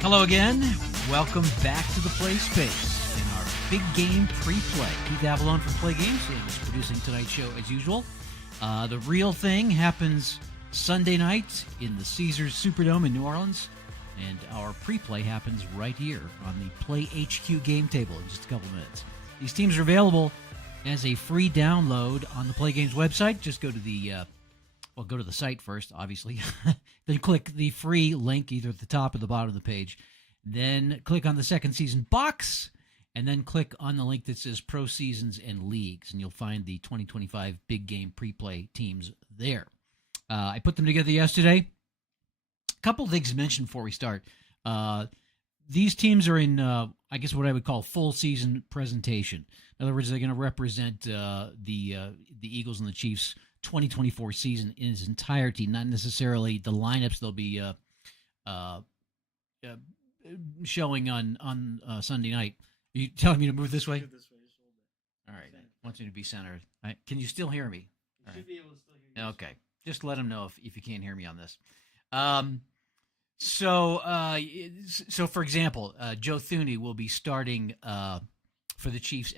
Hello again. Welcome back to the Play Space in our big game pre-play. Keith Avalone from Play Games is producing tonight's show as usual. The real thing happens Sunday night in the Caesars Superdome in New Orleans, and our pre-play happens right here on the Play HQ game table in just a couple minutes. These teams are available as a free download on the Play Games website. Just go to the go to the site first, obviously. Then click the free link either at the top or the bottom of the page. Then click on the second season box, and then click on the link that says Pro Seasons and Leagues, and you'll find the 2025 Big Game Pre-Play teams there. I put them together yesterday. A couple of things to mention before we start. These teams are in, I guess, what I would call full season presentation. In other words, they're going to represent the Eagles and the Chiefs 2024 season in its entirety, not necessarily the lineups they'll be showing on Sunday night. Are you telling me to move this way? Move this way, just a little bit. All right. I want you to be centered. Can you still hear me? You should be able to still hear you. Okay. Just let them know if you can't hear me on this. So for example, Joe Thuney will be starting for the Chiefs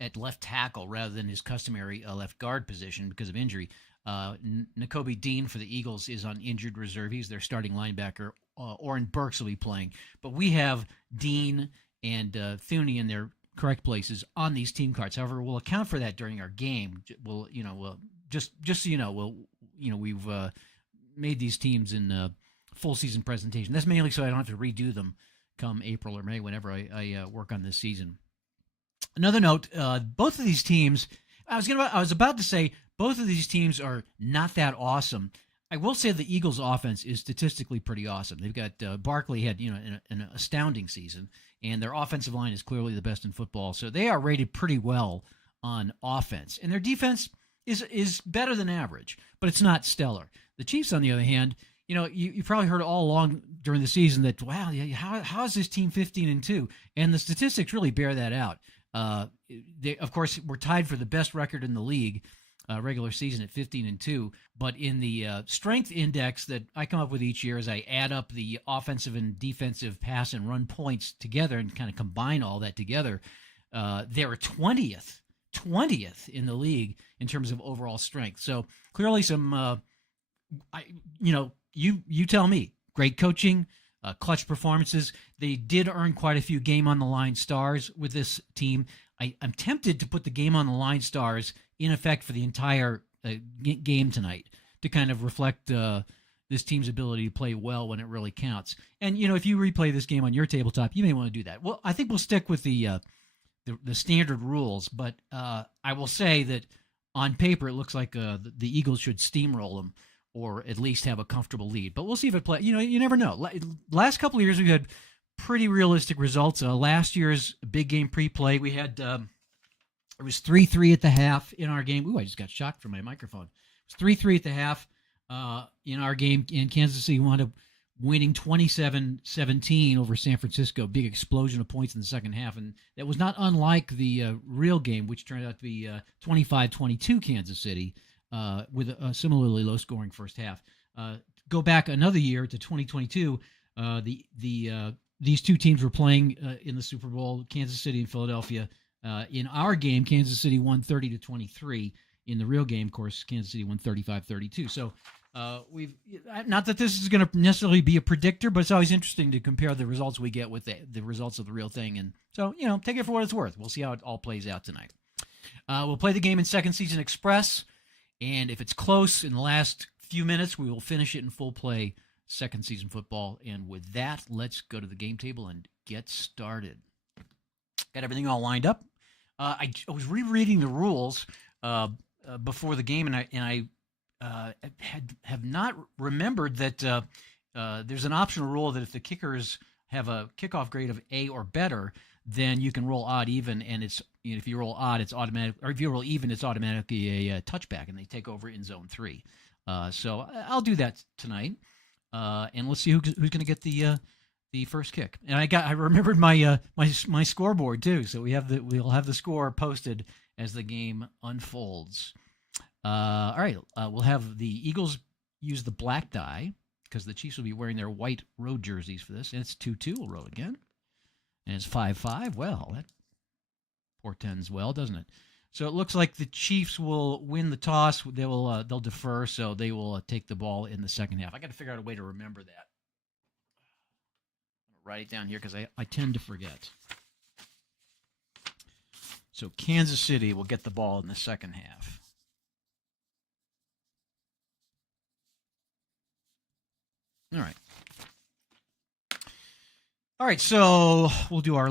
at left tackle rather than his customary left guard position because of injury. Nakobe Dean for the Eagles is on injured reserve. He's their starting linebacker. Oren Burks will be playing. But we have Dean and Thuney in their correct places on these team cards. However, we'll account for that during our game. We'll just so you know, we've made these teams in full season presentation. That's mainly so I don't have to redo them come April or May whenever I work on this season. Another note: both of these teams. I was about to say both of these teams are not that awesome. I will say the Eagles' offense is statistically pretty awesome. They've got Barkley had an astounding season, and their offensive line is clearly the best in football. So they are rated pretty well on offense, and their defense is better than average, but it's not stellar. The Chiefs, on the other hand, you probably heard all along during the season that how is this team 15-2, and the statistics really bear that out. They, of course, were tied for the best record in the league, regular season at 15-2. But in the strength index that I come up with each year, as I add up the offensive and defensive pass and run points together and kind of combine all that together, they're 20th in the league in terms of overall strength. So clearly, some, you tell me, great coaching. Clutch performances. They did earn quite a few game on the line stars with this team. I'm tempted to put the game on the line stars in effect for the entire game tonight to kind of reflect this team's ability to play well when it really counts. And if you replay this game on your tabletop, you may want to do that. Well, I think we'll stick with the standard rules, but I will say that on paper it looks like the Eagles should steamroll them, or at least have a comfortable lead. But we'll see if it plays. You never know. Last couple of years, we've had pretty realistic results. Last year's big game pre-play, we had it was 3-3 at the half in our game. Ooh, I just got shocked from my microphone. It was 3-3 at the half in our game, in Kansas City wound up winning 27-17 over San Francisco. Big explosion of points in the second half, and that was not unlike the real game, which turned out to be 25-22 Kansas City. With a similarly low-scoring first half. Go back another year to 2022. These two teams were playing in the Super Bowl, Kansas City and Philadelphia. In our game, Kansas City won 30-23. In the real game, of course, Kansas City won 35-32. So we've not that this is going to necessarily be a predictor, but it's always interesting to compare the results we get with the results of the real thing. And so, take it for what it's worth. We'll see how it all plays out tonight. We'll play the game in Second Season Express. And if it's close in the last few minutes, we will finish it in full play second season football. And with that, let's go to the game table and get started. Got everything all lined up. I was rereading the rules before the game, and I have not remembered that there's an optional rule that if the kickers have a kickoff grade of A or better, then you can roll odd even, and it's if you roll odd, it's automatic, or if you roll even, it's automatically a touchback, and they take over in zone 3. So I'll do that tonight, and let's see who's going to get the first kick. And I remembered my my scoreboard too, so we'll have the score posted as the game unfolds. All right, we'll have the Eagles use the black die. because the Chiefs will be wearing their white road jerseys for this. And it's 2-2. We'll roll again. And it's 5-5. Well, that portends well, doesn't it? So it looks like the Chiefs will win the toss. They'll defer, so they will take the ball in the second half. I got to figure out a way to remember that. Write it down here because I tend to forget. So Kansas City will get the ball in the second half. All right. All right, so we'll do our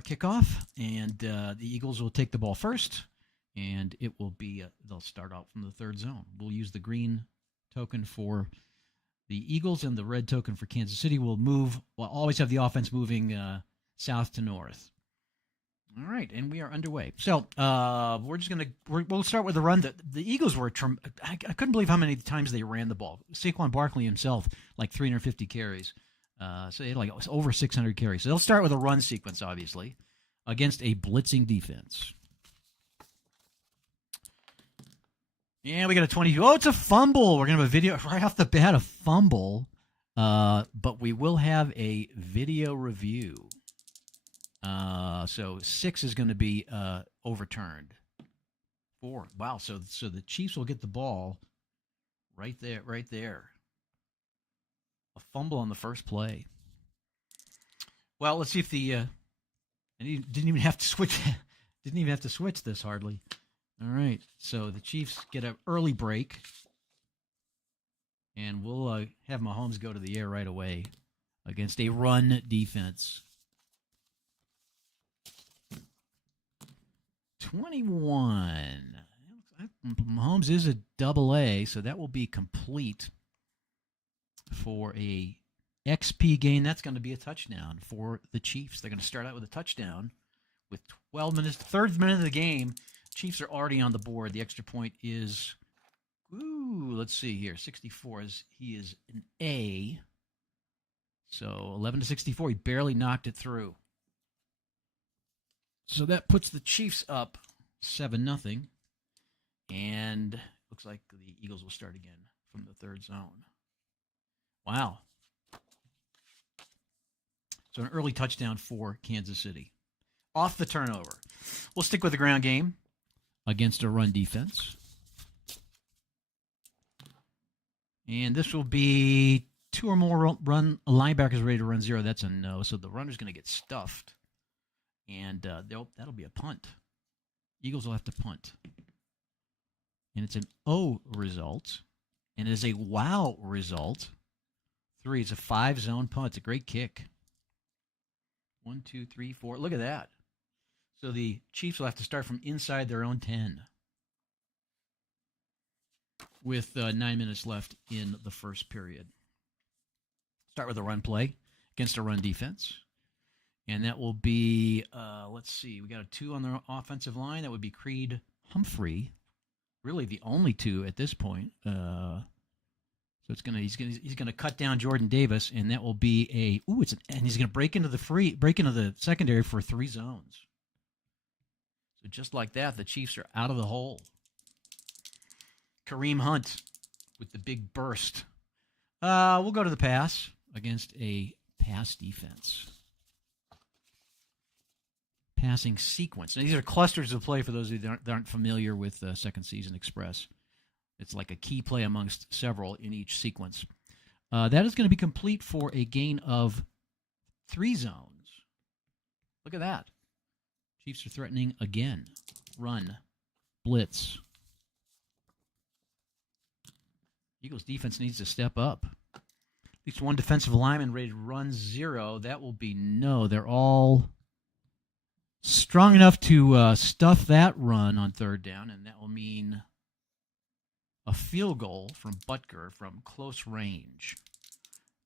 kickoff, and the Eagles will take the ball first, and it will be they'll start out from the third zone. We'll use the green token for the Eagles and the red token for Kansas City. We'll always have the offense moving south to north. All right, and we are underway. So we'll start with the run. The Eagles were I couldn't believe how many times they ran the ball. Saquon Barkley himself, like 350 carries. So they had like over 600 carries. So they'll start with a run sequence, obviously, against a blitzing defense. Yeah, we got a 22. Oh, it's a fumble. We're going to have a video right off the bat, a fumble. But we will have a video review. So 6 is going to be overturned. 4. Wow. So the Chiefs will get the ball right there. A fumble on the first play. Well, let's see if and he didn't even have to switch. Didn't even have to switch this hardly. All right. So the Chiefs get an early break, and we'll have Mahomes go to the air right away against a run defense. 21. Mahomes is a AA, so that will be complete for a XP gain. That's going to be a touchdown for the Chiefs. They're going to start out with a touchdown with 12 minutes, third minute of the game. Chiefs are already on the board. The extra point is, let's see here, 64. He is an A. So 11-64. He barely knocked it through. So that puts the Chiefs up 7-0. And looks like the Eagles will start again from the third zone. Wow. So an early touchdown for Kansas City. Off the turnover. We'll stick with the ground game against a run defense. And this will be 2 or more run linebackers ready to run 0. That's a no. So the runner's going to get stuffed. And that'll be a punt. Eagles will have to punt. And it's an O result. And it is a wow result. 3. It's a 5-zone punt. It's a great kick. 1, 2, 3, 4. Look at that. So the Chiefs will have to start from inside their own 10 with 9 minutes left in the first period. Start with a run play against a run defense. And that will be, let's see, we got a 2 on the offensive line. That would be Creed Humphrey. Really the only 2 at this point. So he's gonna cut down Jordan Davis, and that will be and he's gonna break into the secondary for 3 zones. So just like that, the Chiefs are out of the hole. Kareem Hunt with the big burst. We'll go to the pass against a pass defense. Passing sequence. Now, these are clusters of play for those who aren't familiar with Second Season Express. It's like a key play amongst several in each sequence. That is going to be complete for a gain of 3 zones. Look at that. Chiefs are threatening again. Run. Blitz. Eagles defense needs to step up. At least one defensive lineman ready to run 0. That will be no. They're all strong enough to stuff that run on third down, and that will mean a field goal from Butker from close range.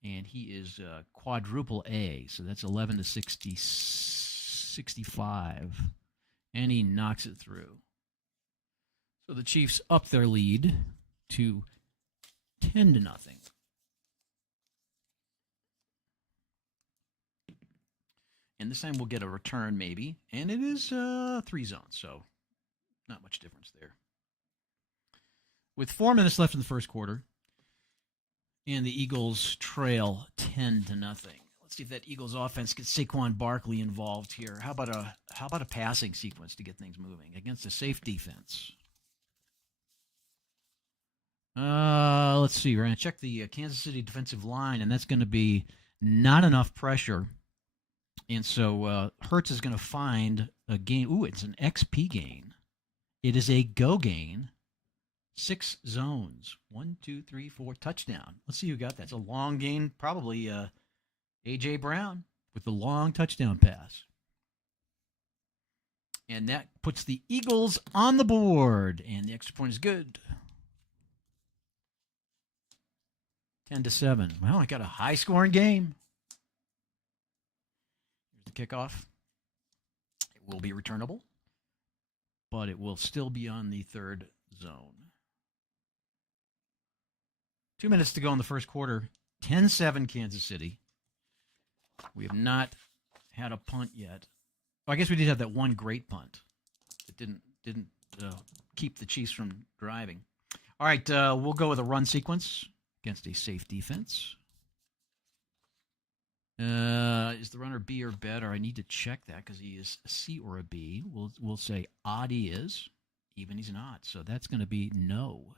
And he is quadruple A, so that's 11-65. And he knocks it through. So the Chiefs up their lead to 10-0. And this time we'll get a return maybe. And it is 3 zones, so not much difference there. With 4 minutes left in the first quarter, And the Eagles trail 10-0. Let's see if that Eagles offense gets Saquon Barkley involved here. How about a passing sequence to get things moving against a safe defense? Let's see. We're going to check the Kansas City defensive line, and that's going to be not enough pressure. And so Hurts is going to find a gain. Ooh, it's an XP gain. It is a go gain. 6 zones. 1, 2, 3, 4. Touchdown. Let's see who got that. It's a long gain. Probably A.J. Brown with the long touchdown pass. And that puts the Eagles on the board. And the extra point is good. 10-7. Well, I got a high-scoring game. Here's the kickoff. It will be returnable, but it will still be on the third zone. 2 minutes to go in the first quarter. 10-7 Kansas City. We have not had a punt yet. Oh, I guess we did have that one great punt. It didn't keep the Chiefs from driving. All right, we'll go with a run sequence against a safe defense. Is the runner B or better? I need to check that because he is a C or a B. We'll say odd he is, even he's not. So that's going to be no.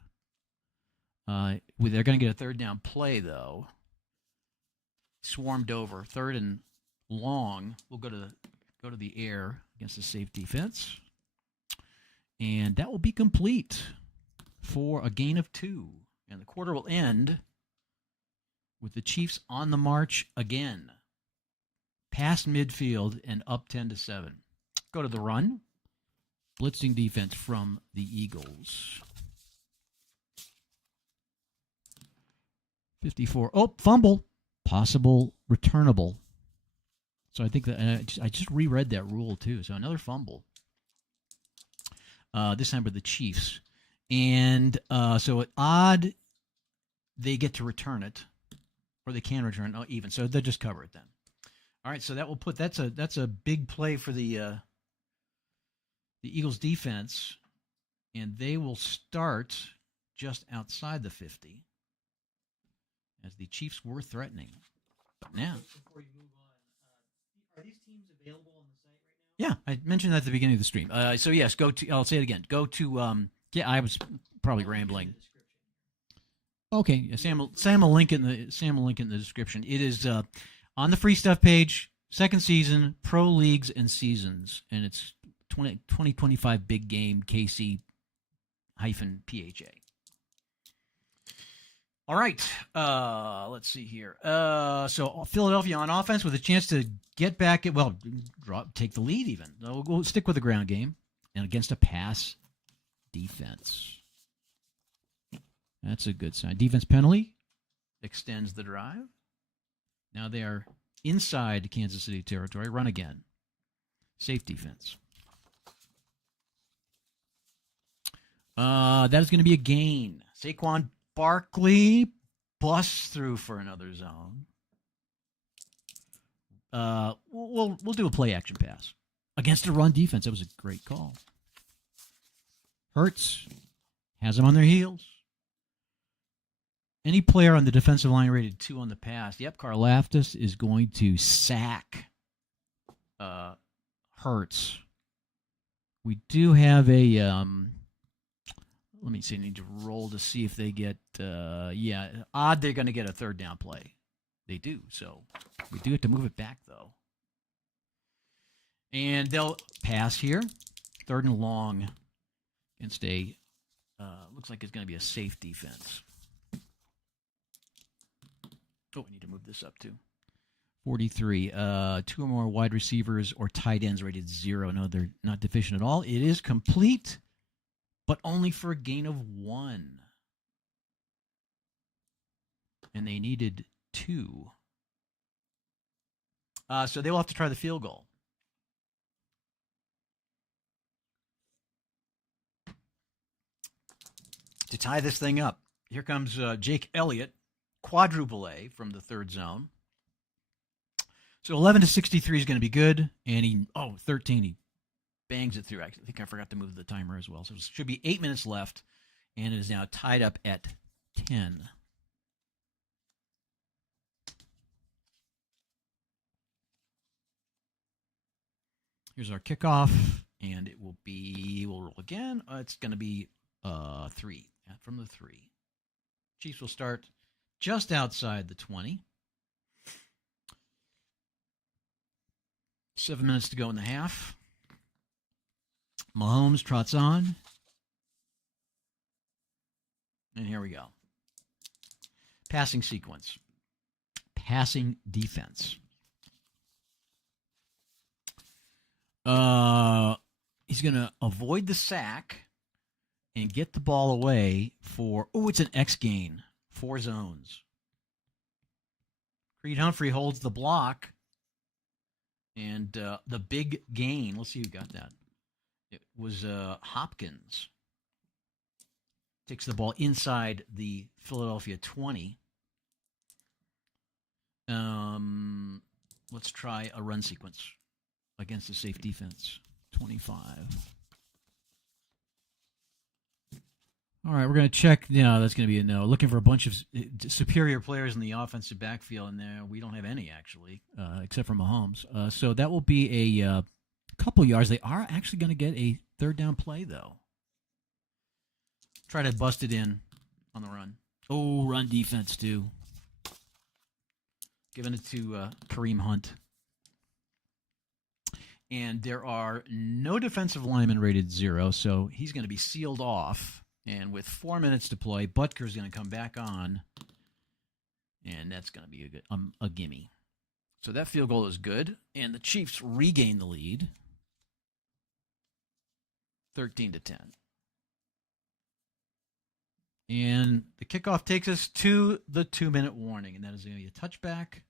They're going to get a third down play, though. Swarmed over. Third and long. We'll go to the air against the safe defense. And that will be complete for a gain of 2. And the quarter will end with the Chiefs on the march again. Past midfield and up 10-7. Go to the run. Blitzing defense from the Eagles. 54. Oh, fumble. Possible returnable. So I think that I just reread that rule too. So another fumble. This time with the Chiefs. And so at odd, they get to return it. Or they can return it even. So they'll just cover it then. All right, so that will put that's a big play for the Eagles defense. And they will start just outside the 50. As the Chiefs were threatening. But now. Before you move on, are these teams available on the site right now? Yeah, I mentioned that at the beginning of the stream. So yes, I'll say it again. Go to yeah, I was probably rambling. Okay, Sam will link it in the description. It is on the free stuff page, second season, pro leagues and seasons, and it's 2025 big game KC-PHA. All right, let's see here. So Philadelphia on offense with a chance to get back, take the lead even. We'll stick with the ground game and against a pass defense. That's a good sign. Defense penalty extends the drive. Now they are inside Kansas City territory. Run again. Safe defense. That is going to be a gain. Saquon Barkley busts through for another zone. We'll do a play action pass against a run defense. That was a great call. Hurts has them on their heels. Any player on the defensive line rated 2 on the pass. Yep, Karlaftis is going to sack Hurts. We do have a let me see. I need to roll to see if they get odd. They're going to get a third down play. They do. So we do have to move it back though. And they'll pass here. Third and long against a looks like it's going to be a safe defense. Oh, we need to move this up too. 43. 2 or more wide receivers or tight ends rated 0. No, they're not deficient at all. It is complete, but only for a gain of 1. And they needed 2. So they will have to try the field goal. To tie this thing up, here comes Jake Elliott, quadruple A from the third zone. So 11-63 is going to be good. And 13, he bangs it through. I think I forgot to move the timer as well. So it should be 8 minutes left. And it is now tied up at 10. Here's our kickoff, and it will be, we'll roll again. It's going to be 3 from the 3. Chiefs will start just outside the 20. 7 minutes to go in the half. Mahomes trots on. And here we go. Passing sequence. Passing defense. He's going to avoid the sack and get the ball away for, it's an X gain. 4 zones. Creed Humphrey holds the block. And the big gain, let's see who got that. It was Hopkins. Takes the ball inside the Philadelphia 20. Let's try a run sequence against a safe defense. 25. All right, we're going to check. No, that's going to be a no. Looking for a bunch of superior players in the offensive backfield, and there we don't have any, actually, except for Mahomes. So that will be a couple yards. They are actually going to get a third down play, though. Try to bust it in on the run. Oh, run defense, too. Giving it to Kareem Hunt. And there are no defensive linemen rated 0, so he's going to be sealed off. And with 4 minutes to play, Butker's going to come back on. And that's going to be a gimme. So that field goal is good. And the Chiefs regain the lead. 13-10. And the kickoff takes us to the 2-minute warning. And that is going to be a touchback.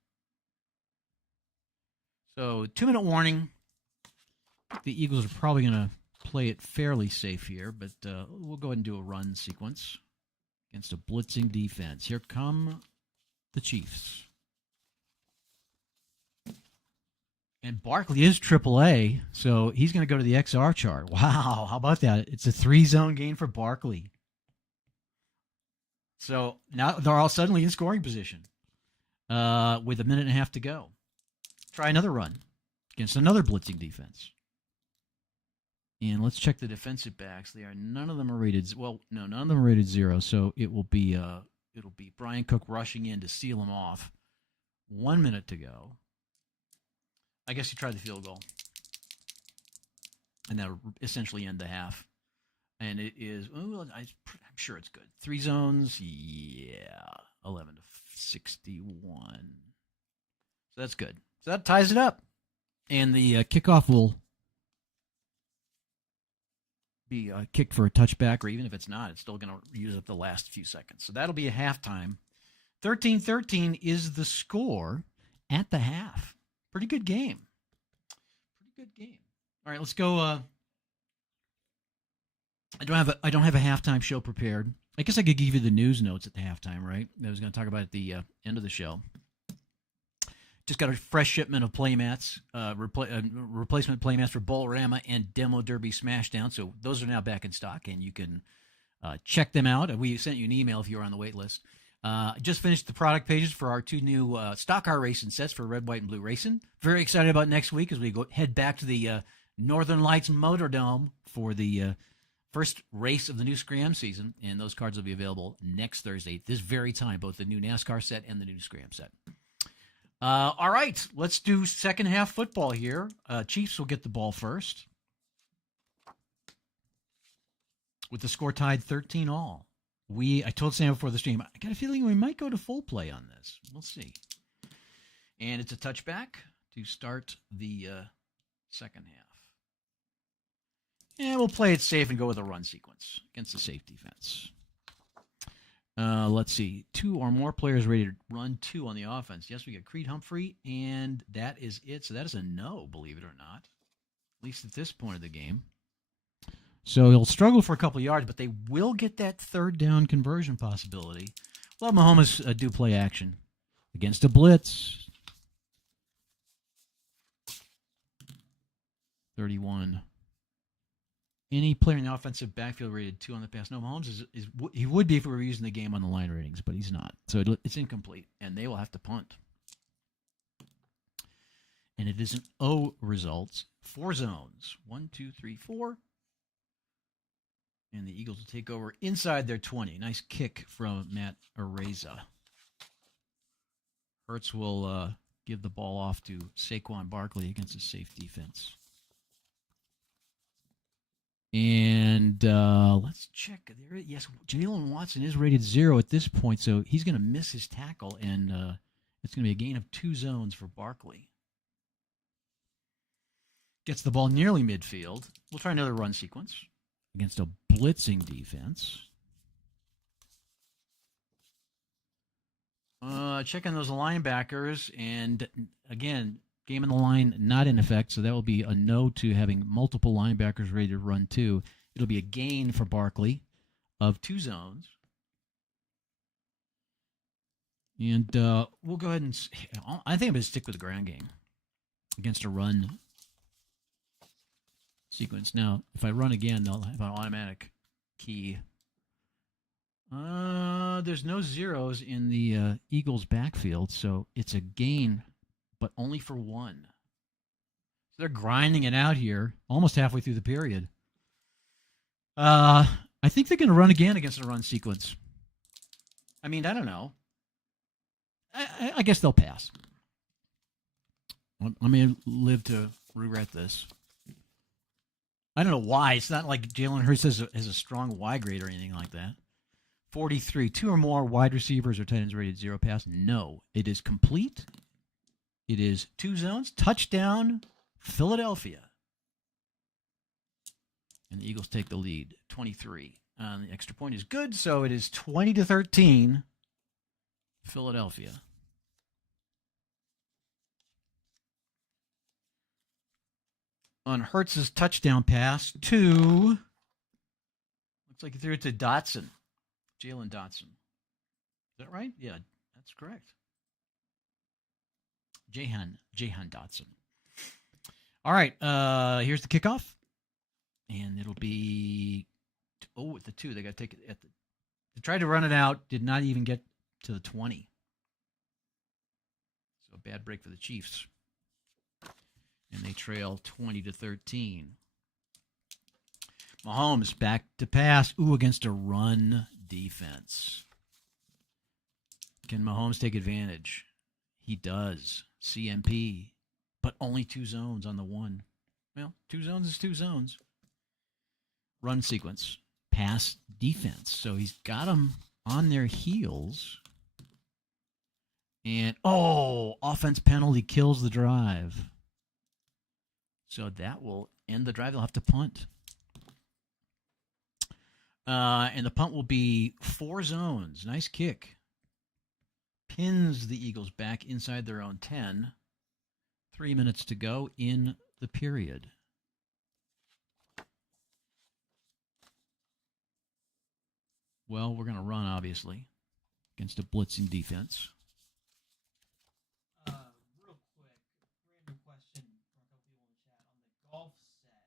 So 2-minute warning. The Eagles are probably going to play it fairly safe here, but we'll go ahead and do a run sequence against a blitzing defense. Here come the Chiefs. And Barkley is AAA, so he's going to go to the XR chart. Wow, how about that? It's a 3-zone gain for Barkley. So now they're all suddenly in scoring position with a minute and a half to go. Try another run against another blitzing defense. And let's check the defensive backs. None of them are rated. Well, no, none of them are rated 0. So it'll be Brian Cook rushing in to seal him off. 1 minute to go. I guess he tried the field goal, and that'll essentially end the half. And it is. I'm sure it's good. 3 zones. Yeah, 11-61. So that's good. So that ties it up, and the kickoff will be kicked for a touchback, or even if it's not, it's still going to use up the last few seconds. So that'll be a halftime. 13-13 is the score at the half. Pretty good game. All right, let's go. I don't have a halftime show prepared. I guess I could give you the news notes at the halftime, right? I was going to talk about at the end of the show. Just got a fresh shipment of playmats, replacement playmats for Bowl-Rama and Demo Derby Smashdown. So those are now back in stock, and you can check them out. We sent you an email if you were on the wait list. Just finished the product pages for our 2 new stock car racing sets for Red, White, and Blue Racing. Very excited about next week as we head back to the Northern Lights Motordome for the first race of the new Scram season. And those cards will be available next Thursday at this very time, both the new NASCAR set and the new Scram set. All right, let's do second half football here. Chiefs will get the ball first with the score tied 13-all. I told Sam before the stream, I got a feeling we might go to full play on this. We'll see. And it's a touchback to start the second half. And we'll play it safe and go with a run sequence against the safe defense. Let's see. 2 or more players rated run 2 on the offense. Yes, we got Creed Humphrey, and that is it. So that is a no, believe it or not, at least at this point of the game. So he'll struggle for a couple of yards, but they will get that third down conversion possibility. Well, Mahomes do play action against a blitz. 31. Any player in the offensive backfield rated 2 on the pass? No, Mahomes he would be if we were using the game on the line ratings, but he's not. So it's incomplete, and they will have to punt. And it is an O result. 4 zones. 1, 2, 3, 4. And the Eagles will take over inside their 20. Nice kick from Matt Areza. Hurts will give the ball off to Saquon Barkley against a safe defense. And let's check. Yes, Jalen Watson is rated 0 at this point, so he's going to miss his tackle, and it's going to be a gain of 2 zones for Barkley. Gets the ball nearly midfield. We'll try another run sequence against a blitzing defense. Checking those linebackers, and again, game in the line not in effect, so that will be a no to having multiple linebackers ready to run too. It'll be a gain for Barkley of 2 zones. And we'll go ahead and, I think I'm going to stick with the ground game against a run sequence. Now, if I run again, they'll have an automatic key. There's no zeros in the Eagles backfield, so it's a gain, but only for 1. So they're grinding it out here, almost halfway through the period. I think they're going to run again against a run sequence. I mean, I don't know. I guess they'll pass. Let me live to regret this. I don't know why. It's not like Jalen Hurts has a strong Y grade or anything like that. 43. 2 or more wide receivers or tight ends rated 0 pass. No. It is complete. It is 2 zones. Touchdown, Philadelphia. And the Eagles take the lead. 23. The extra point is good, so it is 20-13, Philadelphia. On Hurts' touchdown pass to, looks like he threw it to Dotson. Jalen Dotson. Is that right? Yeah, that's correct. Jahan Dotson. All right, here's the kickoff. And it'll be, at the 2. They got to take it at the, they tried to run it out, did not even get to the 20. So a bad break for the Chiefs. And they trail 20-13. Mahomes back to pass. Against a run defense. Can Mahomes take advantage? He does. CMP. But only 2 zones on the 1. Well, 2 zones is 2 zones. Run sequence. Pass defense. So he's got them on their heels. And, offense penalty kills the drive. So that will end the drive. They'll have to punt. And the punt will be 4 zones. Nice kick. Pins the Eagles back inside their own 10. 3 minutes to go in the period. Well, we're going to run, obviously, against a blitzing defense. Real quick, random question from a couple people in the chat on the golf set.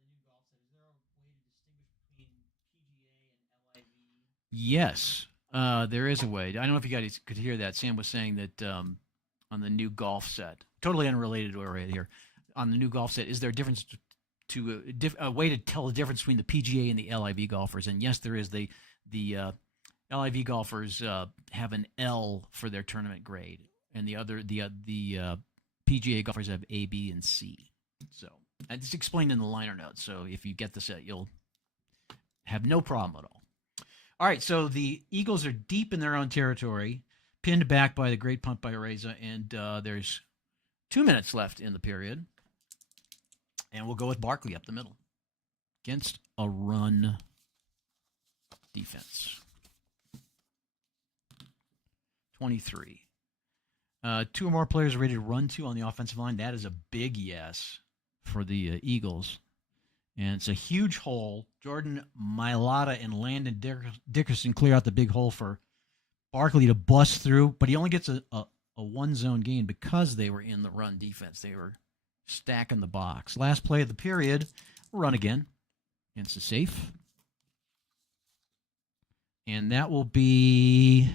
The new golf set. Is there a way to distinguish between PGA and LIV? Yes, there is a way. I don't know if you guys could hear that. Sam was saying that on the new golf set, totally unrelated to it right here, on the new golf set, is there a difference to a way to tell the difference between the PGA and the LIV golfers? And yes, there is. The LIV golfers have an L for their tournament grade, and the PGA golfers have A, B, and C. So it's explained in the liner notes. So if you get the set, you'll have no problem at all. All right, so the Eagles are deep in their own territory, pinned back by the great punt by Areza, and there's 2 minutes left in the period. And we'll go with Barkley up the middle against a run defense. 23. 2 or more players ready to run to on the offensive line. That is a big yes for the Eagles. And it's a huge hole. Jordan Mailata and Landon Dickerson clear out the big hole for Barkley to bust through. But he only gets a 1-zone gain because they were in the run defense. They were stacking the box. Last play of the period, run again against the safe. And that will be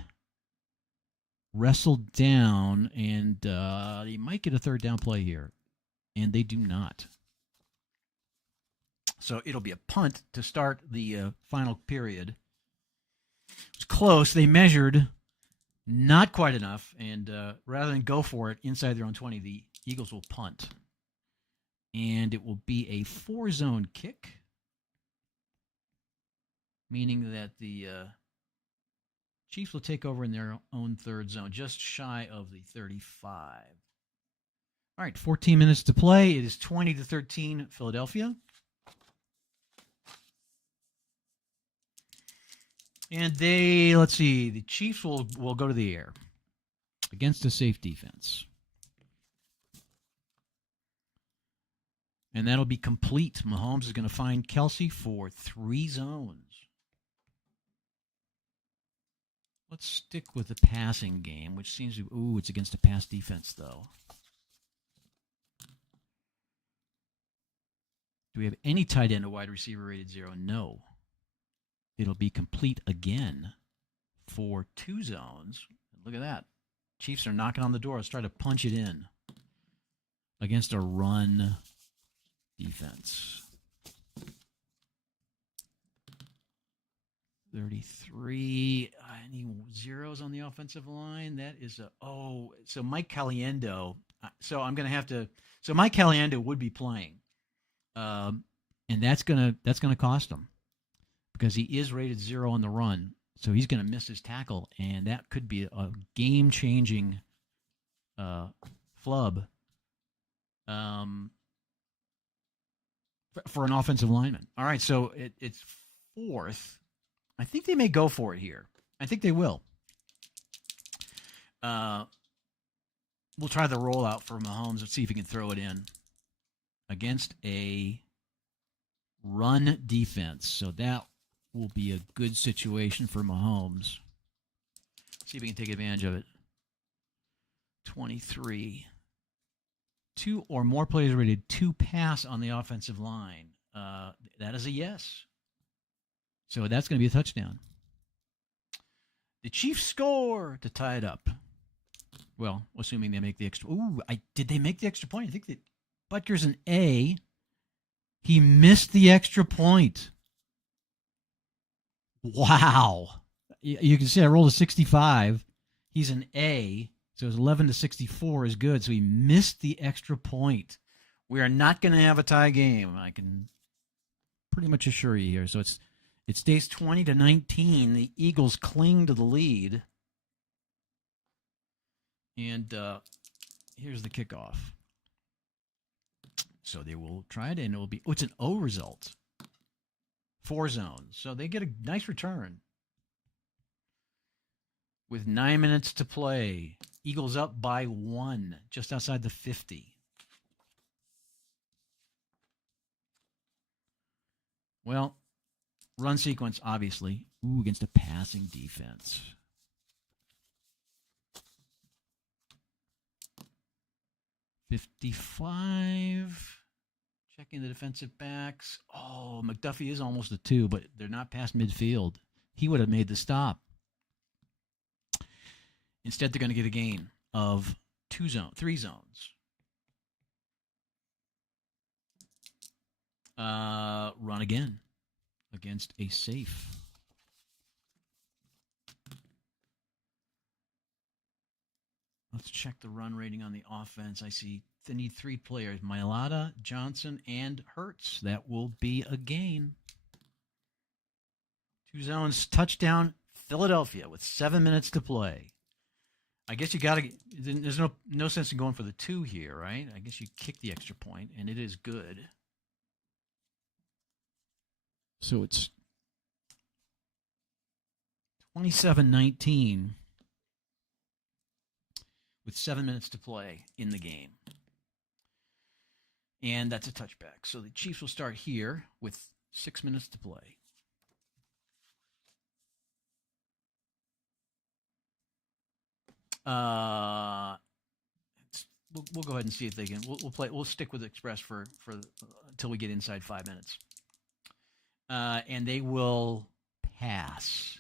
wrestled down, and they might get a third down play here, and they do not. So it'll be a punt to start the final period. It's close. They measured not quite enough, and rather than go for it inside their own 20, the Eagles will punt. And it will be a 4-zone kick, meaning that the Chiefs will take over in their own third zone, just shy of the 35. All right, 14 minutes to play. It is 20-13 Philadelphia. And let's see, the Chiefs will go to the air against a safe defense. And that'll be complete. Mahomes is going to find Kelsey for 3 zones. Let's stick with the passing game, which seems to it's against a pass defense, though. Do we have any tight end or wide receiver rated 0? No. It'll be complete again for 2 zones. Look at that. Chiefs are knocking on the door. Let's try to punch it in against a run defense. 33. Any zeros on the offensive line? That is so Mike Caliendo. So I'm going to have to. So Mike Caliendo would be playing, and that's gonna cost him because he is rated 0 on the run. So he's going to miss his tackle, and that could be a game-changing flub for an offensive lineman. All right, so it's 4th. I think they may go for it here. I think they will. We'll try the rollout for Mahomes. Let's see if he can throw it in against a run defense. So that will be a good situation for Mahomes. See if he can take advantage of it. 23. 2 or more players rated 2 pass on the offensive line. That is a yes. So that's going to be a touchdown. The Chiefs score to tie it up. Well, assuming they make the extra. Did they make the extra point? I think that Butker's an A. He missed the extra point. Wow. You can see I rolled a 65. He's an A. So it's 11-64 is good. So he missed the extra point. We are not going to have a tie game. I can pretty much assure you here. So it stays 20-19. The Eagles cling to the lead. And here's the kickoff. So they will try it, and it will be, it's an O result. 4 zones. So they get a nice return. With 9 minutes to play. Eagles up by 1, just outside the 50. Well, run sequence, obviously. Against a passing defense. $55. Checking the defensive backs. McDuffie is almost a 2, but they're not past midfield. He would have made the stop. Instead, they're going to get a gain of 3 zones. Run again against a safe. Let's check the run rating on the offense. I see they need 3 players, Mailata, Johnson, and Hurts. That will be a gain. 2 zones, touchdown, Philadelphia with 7 minutes to play. I guess you got to. There's no sense in going for the 2 here, right? I guess you kick the extra point, and it is good. So it's 27-19 with 7 minutes to play in the game. And that's a touchback. So the Chiefs will start here with 6 minutes to play. We'll go ahead and see if they can. We'll play. We'll stick with Express for until we get inside 5 minutes. And they will pass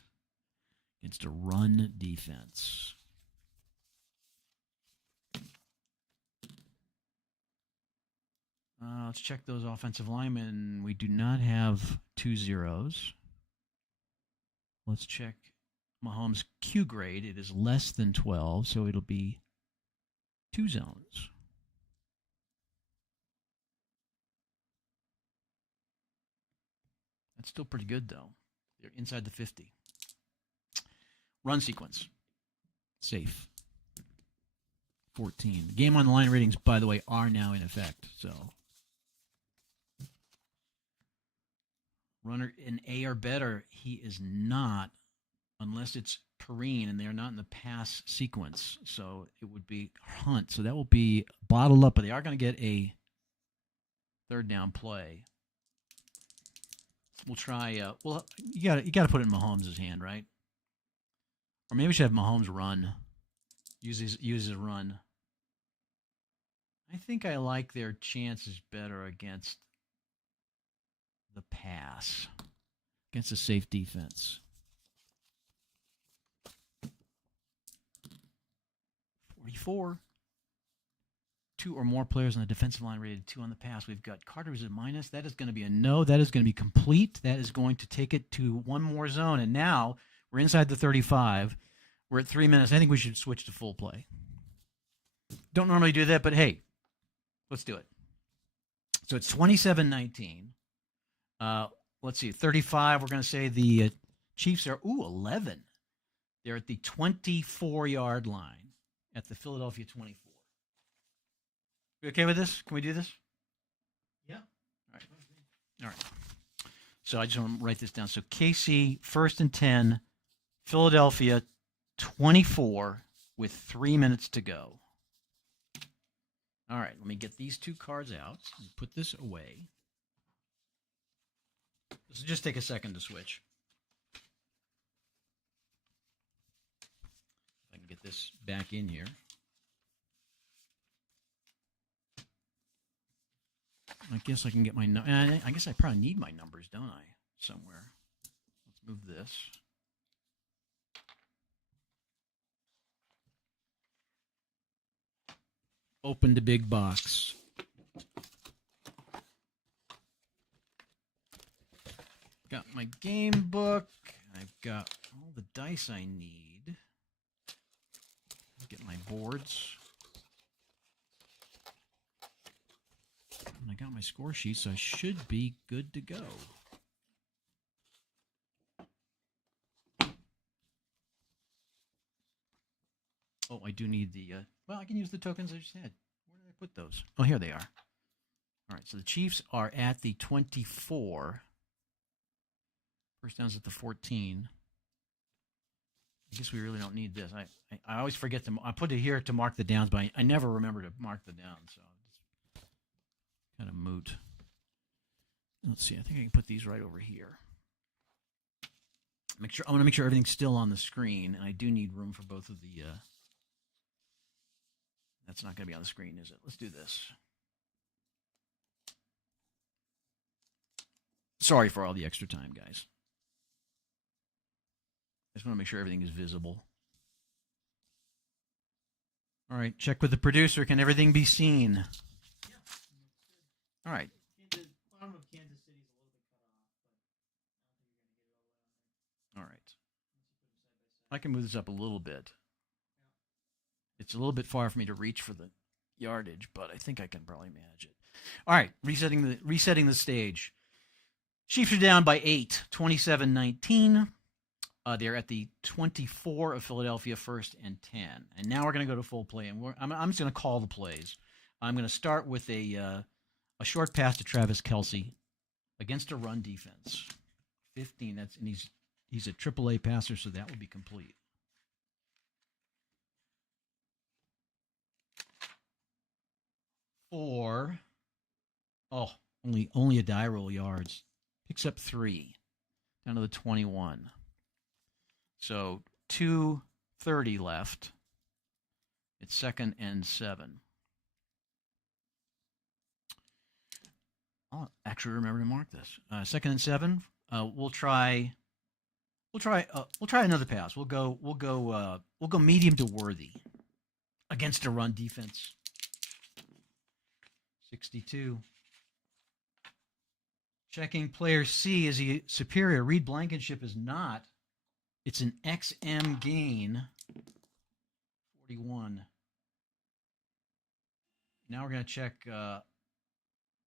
against a run defense. Let's check those offensive linemen. We do not have 2 zeros. Let's check Mahomes' Q grade. It is less than 12, so it'll be 2 zones. That's still pretty good, though. They're inside the 50. Run sequence. Safe. 14. Game on the line ratings, by the way, are now in effect. So, runner in A or better, he is not, unless it's Perrine and they're not in the pass sequence. So it would be Hunt. So that will be bottled up, but they are going to get a third down play. We'll try. Well, you got to put it in Mahomes' hand, right? Or maybe we should have Mahomes run. Use his run. I think I like their chances better against the pass, against a safe defense. 44. 2 or more players on the defensive line rated 2 on the pass. We've got Carter is a minus. That is going to be a no. That is going to be complete. That is going to take it to one more zone. And now we're inside the 35. We're at 3 minutes. I think we should switch to full play. Don't normally do that, but hey, let's do it. So it's 27-19. Let's see, 35. We're going to say the Chiefs are 11. They're at the 24-yard line at the Philadelphia 24. You okay with this? Can we do this? Yeah. All right. All right. So I just want to write this down. So KC, 1st and 10, Philadelphia, 24 with 3 minutes to go. All right. Let me get these 2 cards out and put this away. This will just take a second to switch. If I can get this back in here. I guess I can get my I guess I probably need my numbers, don't I? Somewhere. Let's move this. Open the big box. Got my game book. I've got all the dice I need. Get my boards. And I got my score sheet, so I should be good to go. Oh, I do need the, well, I can use the tokens I just had. Where did I put those? Oh, here they are. All right, so the Chiefs are at the 24. First down's at the 14. I guess we really don't need this. I always forget to, I put it here to mark the downs, but I never remember to mark the downs, so it's kind of moot. Let's see, I think I can put these right over here. I want to make sure everything's still on the screen, and I do need room for both of the, that's not going to be on the screen, is it? Let's do this. Sorry for all the extra time, guys. I just want to make sure everything is visible. All right, check with the producer. Can everything be seen? Yeah. All right. The bottom of Kansas City is a little bit cut off, but I don't think you're going to get it all the way on there. All right. I can move this up a little bit. It's a little bit far for me to reach for the yardage, but I think I can probably manage it. All right, resetting the stage. Chiefs are down by 8, 27-19. They're at the 24 of Philadelphia, 1st and 10. And now we're going to go to full play, and I'm just going to call the plays. I'm going to start with a short pass to Travis Kelce against a run defense. 15. And he's a AAA passer, so that will be complete. Four. Oh, only a die roll yards. Picks up 3. Down to the 21. So 2:30 left. It's 2nd and 7. I'll actually remember to mark this. 2nd and 7. We'll try another pass. We'll go medium to Worthy against a run defense. 62. Checking player C. Is he superior? Reed Blankenship is not. It's an XM gain. 41. Now we're going to check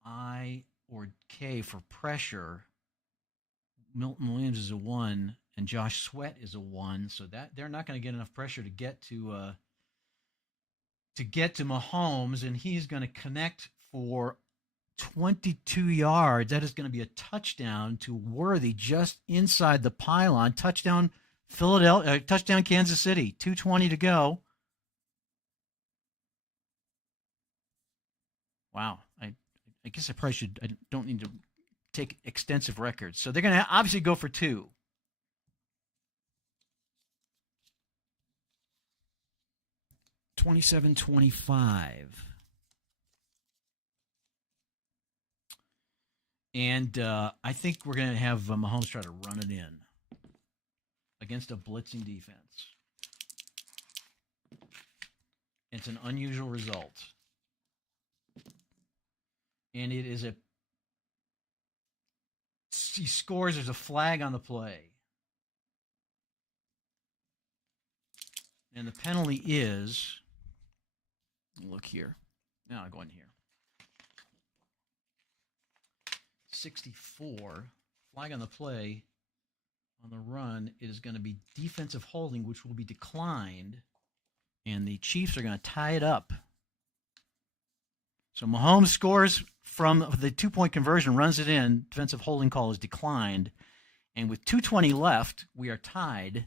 I or K for pressure. Milton Williams is a 1, and Josh Sweat is a 1. So that they're not going to get enough pressure to get to Mahomes, and he's going to connect for 22 yards. That is going to be a touchdown to Worthy just inside the pylon. Touchdown Philadelphia, touchdown Kansas City. 2:20 to go. Wow. I guess I probably should. I don't need to take extensive records. So they're going to obviously go for 2. $27-25. And I think we're going to have Mahomes try to run it in against a blitzing defense. It's an unusual result. And it is he scores, there's a flag on the play. And the penalty is, look here. Now I'll go in here. 64. Flag on the play. On the run, it is going to be defensive holding, which will be declined. And the Chiefs are going to tie it up. So Mahomes scores from the 2-point conversion, runs it in. Defensive holding call is declined. And with 2:20 left, we are tied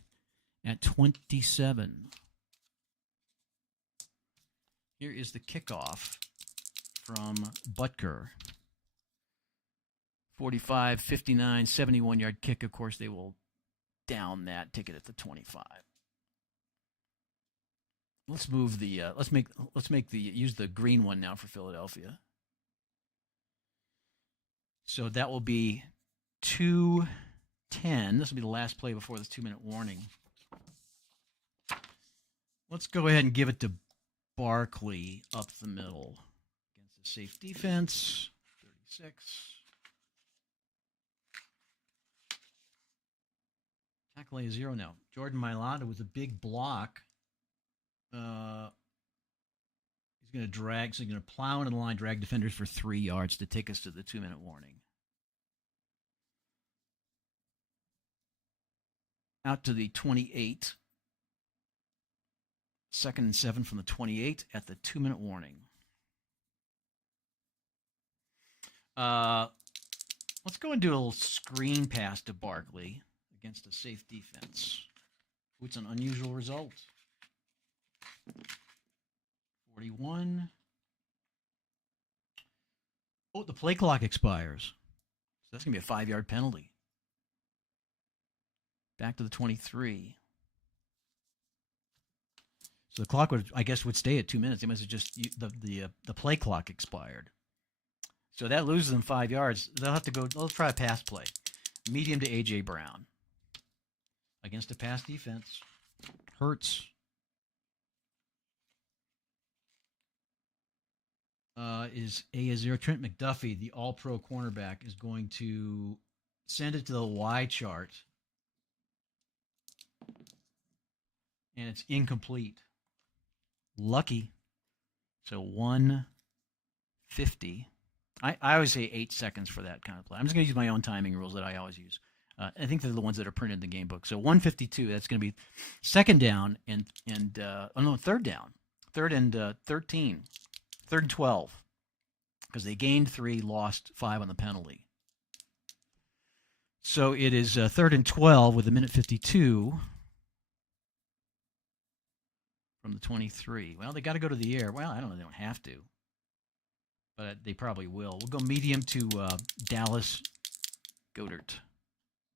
at 27. Here is the kickoff from Butker. 45, 59, 71-yard kick. Of course, they will down that, take it at the 25. Let's move the use the green one now for Philadelphia. So that will be 2:10. This will be the last play before this 2-minute warning. Let's go ahead and give it to Barkley up the middle against a safe defense. 36. Tackle a 0 now. Jordan Mailata with a big block. He's going to drag, so he's going to plow into the line, drag defenders for 3 yards to take us to the 2-minute warning. Out to the 28. 2nd and 7 from the 28 at the 2-minute warning. Let's go and do a little screen pass to Barkley against a safe defense. Ooh, it's an unusual result. 41. Oh, the play clock expires. So that's going to be a 5-yard penalty. Back to the 23. So the clock would stay at 2 minutes. They must have just the play clock expired. So that loses them 5 yards. They'll try a pass play. Medium to A.J. Brown. Against a pass defense. Hurts. Is A0. Trent McDuffie, the all-pro cornerback, is going to send it to the Y chart. And it's incomplete. Lucky. So 150. I always say 8 seconds for that kind of play. I'm just going to use my own timing rules that I always use. I think they're the ones that are printed in the game book. So 152, that's going to be second down third down. 3rd and 13. 3rd and 12. Because they gained 3, lost 5 on the penalty. So it is 3rd and 12 with 1:52 from the 23. Well, they got to go to the air. Well, I don't know. They don't have to. But they probably will. We'll go medium to Dallas Goedert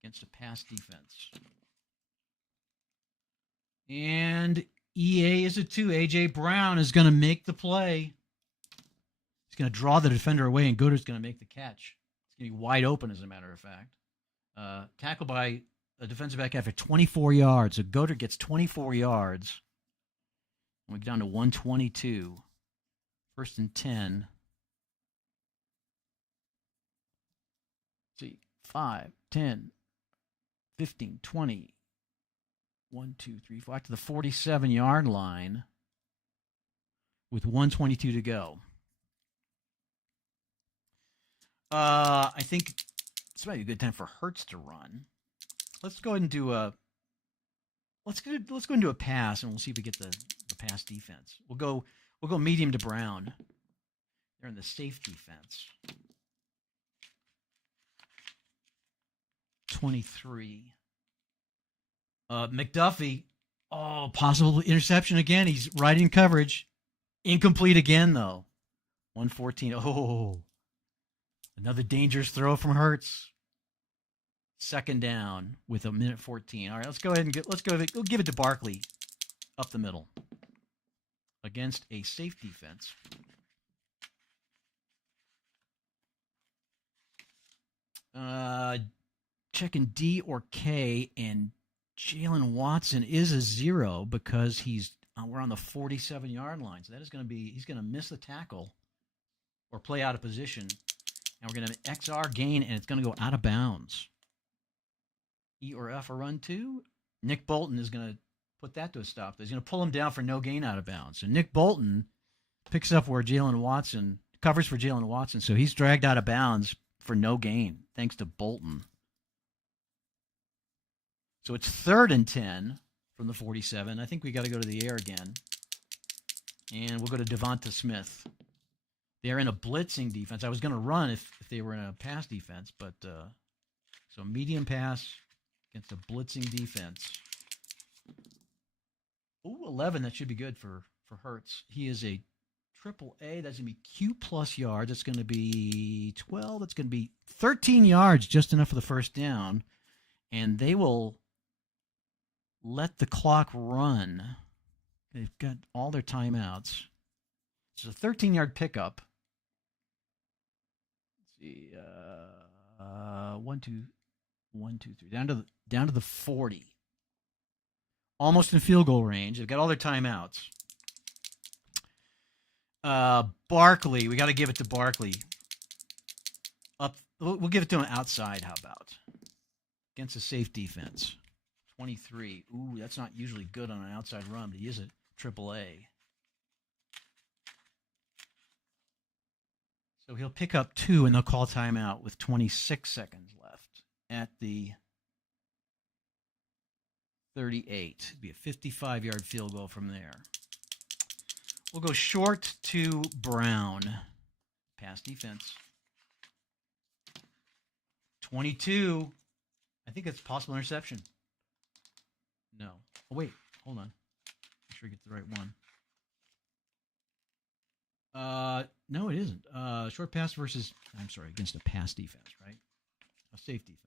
against a pass defense. And EA is a 2. A.J. Brown is going to make the play. He's going to draw the defender away, and Goedert's going to make the catch. It's going to be wide open, as a matter of fact. Tackled by a defensive back after 24 yards. So Goedert gets 24 yards. And we get down to 122. 1st and 10. 5, 10, 15, 20. 1, 2, 3, 4. Back to the 47-yard line with 1:22 to go. I think this might be a good time for Hurts to run. Let's go ahead and do a let's go and do a pass, and we'll see if we get the pass defense. We'll go medium to Brown. They're in the safe defense. 23. McDuffie. Oh, possible interception again. He's right in coverage. Incomplete again, though. 114. Oh, another dangerous throw from Hurts. Second down with a minute 14. All right, let's go ahead and we'll give it to Barkley up the middle against a safe defense. Checking D or K, and Jalen Watson is a 0 because we're on the 47-yard line. So that is going to be, he's going to miss the tackle or play out of position. And we're going to XR gain, and it's going to go out of bounds. E or F a run two. Nick Bolton is going to put that to a stop. He's going to pull him down for no gain out of bounds. So Nick Bolton picks up where Jalen Watson covers for Jalen Watson. So he's dragged out of bounds for no gain, thanks to Bolton. So it's 3rd and 10 from the 47. I think we got to go to the air again. And we'll go to Devonta Smith. They're in a blitzing defense. I was going to run if they were in a pass defense, but so medium pass against a blitzing defense. Ooh, 11. That should be good for Hurts. He is a AAA. That's going to be Q plus yards. That's going to be 12. That's going to be 13 yards, just enough for the first down. And they will let the clock run. They've got all their timeouts. It's a 13-yard pickup. Let's see. 1, 2, 3. Down to the 40. Almost in field goal range. They've got all their timeouts. Barkley. We got to give it to Barkley. We'll give it to him outside. How about against a safe defense? 23. Ooh, that's not usually good on an outside run, but he is a AAA. So he'll pick up 2, and they'll call timeout with 26 seconds left at the 38. It'd be a 55-yard field goal from there. We'll go short to Brown. Pass defense. 22. I think that's possible interception. No. Oh, wait. Hold on. Make sure I get the right one. No, it isn't. Short pass against a pass defense, right? A safe defense.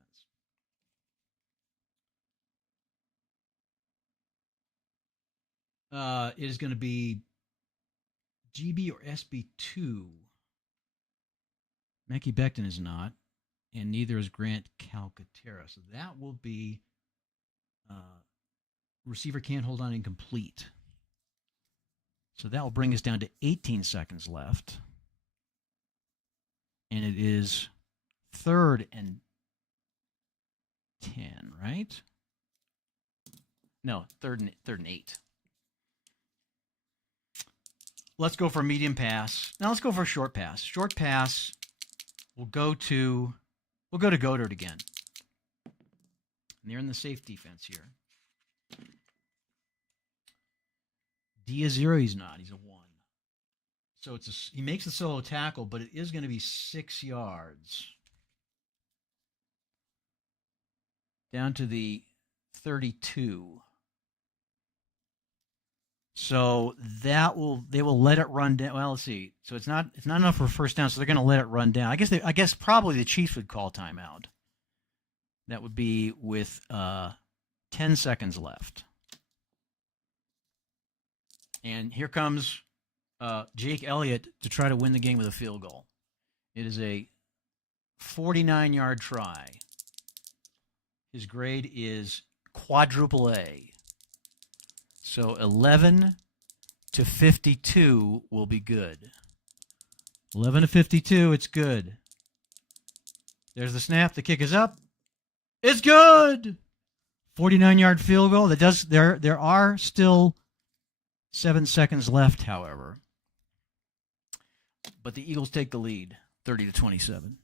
It is going to be GB or SB2. Mackie Becton is not, and neither is Grant Calcaterra. So that will be receiver can't hold on, incomplete. So that will bring us down to 18 seconds left. And it is 3rd and 10, right? No, 3rd and 8. Let's go for a medium pass. Now let's go for a short pass. Short pass. We'll go to Goddard again. And they're in the safe defense here. D is 0. He's not. He's a 1. So he makes the solo tackle, but it is going to be 6 yards. Down to the 32. So they will let it run down. Well, let's see. So it's not enough for a first down, so they're going to let it run down. I guess probably the Chiefs would call timeout. That would be with 10 seconds left. And here comes Jake Elliott to try to win the game with a field goal. It is a 49-yard try. His grade is quadruple A. So 11 to 52 will be good. 11 to 52, it's good. There's the snap. The kick is up. It's good. 49-yard field goal. There are still 7 seconds left, however. But the Eagles take the lead, 30-27.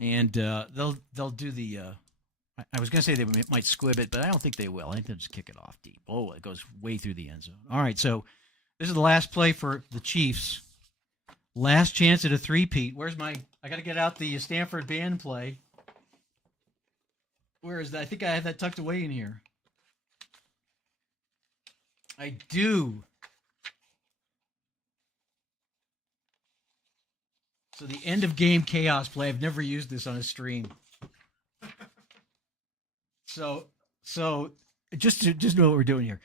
And they'll do the. I was going to say they might squib it, but I don't think they will. I think they'll just kick it off deep. Oh, it goes way through the end zone. All right, so this is the last play for the Chiefs. Last chance at a three-peat. Where's my? I got to get out the Stanford band play. Where is that? I think I have that tucked away in here. I do. So the end of game chaos play. I've never used this on a stream. So just know what we're doing here.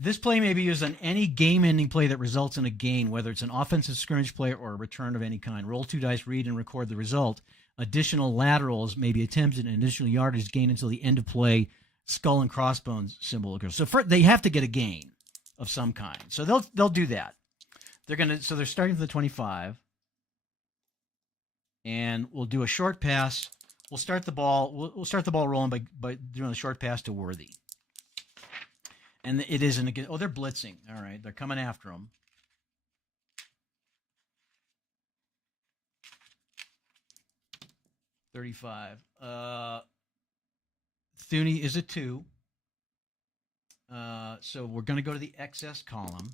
This play may be used on any game-ending play that results in a gain, whether it's an offensive scrimmage play or a return of any kind. Roll 2 dice, read, and record the result. Additional laterals may be attempted and additional yardage gained until the end of play. Skull and crossbones symbol occurs. So they have to get a gain of some kind. So they'll do that. They're starting from the 25, and we'll do a short pass. We'll start the ball. We'll start the ball rolling by doing a short pass to Worthy. And it isn't again. Oh, they're blitzing. All right, they're coming after him. $35. Thuney is a 2. So we're going to go to the XS column.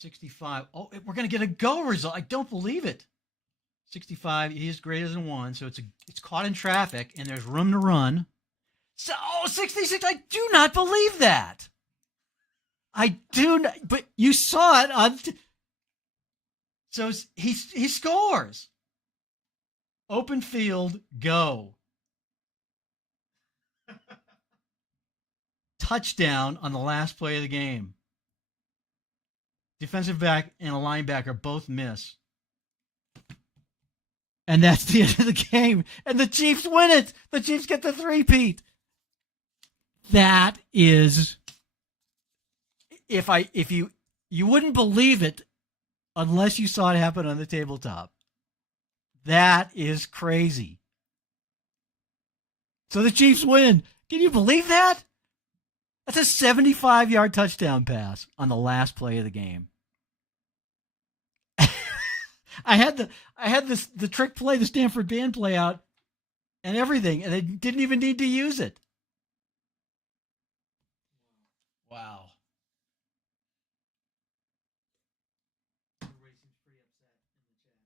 65. Oh, we're going to get a go result. I don't believe it. 65. He is greater than 1, so it's caught in traffic, and there's room to run. So 66. I do not believe that. I do not. But you saw it on. So he scores. Open field, go. Touchdown on the last play of the game. Defensive back and a linebacker both miss. And that's the end of the game. And the Chiefs win it. The Chiefs get the three-peat. That is, if you wouldn't believe it unless you saw it happen on the tabletop. That is crazy. So the Chiefs win. Can you believe that? That's a 75-yard touchdown pass on the last play of the game. I had the trick play, the Stanford band play out and everything, and they didn't even need to use it. Wow.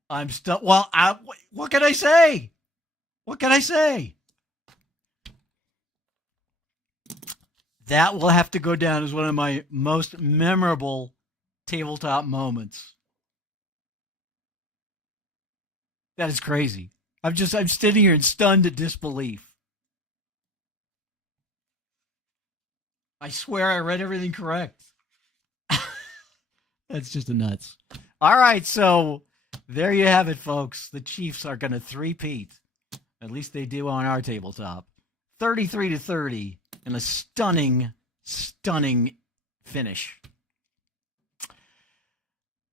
I'm still. Well, what can I say? What can I say? That will have to go down as one of my most memorable tabletop moments. That is crazy. I'm sitting here in stunned disbelief. I swear I read everything correct. That's just a nuts. All right, so there you have it, folks. The Chiefs are going to three-peat. At least they do on our tabletop. 33-30 in a stunning finish.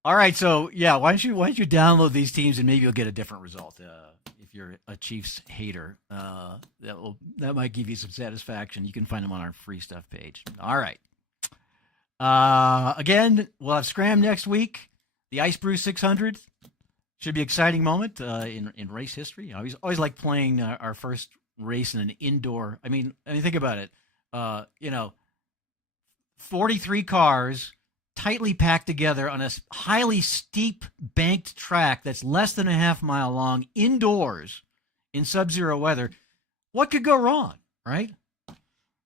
All right, so yeah, why don't you download these teams and maybe you'll get a different result. If you're a Chiefs hater, that might give you some satisfaction. You can find them on our free stuff page. All right. Again, we'll have Scram next week. The Ice Brew 600 should be an exciting moment in race history. I always like playing our first race in an indoor. I mean, think about it. 43 cars tightly packed together on a highly steep banked track that's less than a half mile long indoors in sub-zero weather. What could go wrong, right?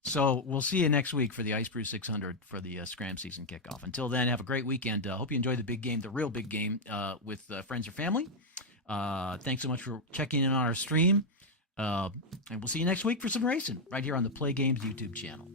So we'll see you next week for the Ice Brew 600 for the Scram season kickoff. Until then, have a great weekend. Hope you enjoy the big game, the real big game, with friends or family. Thanks so much for checking in on our stream. And we'll see you next week for some racing right here on the Play Games YouTube channel.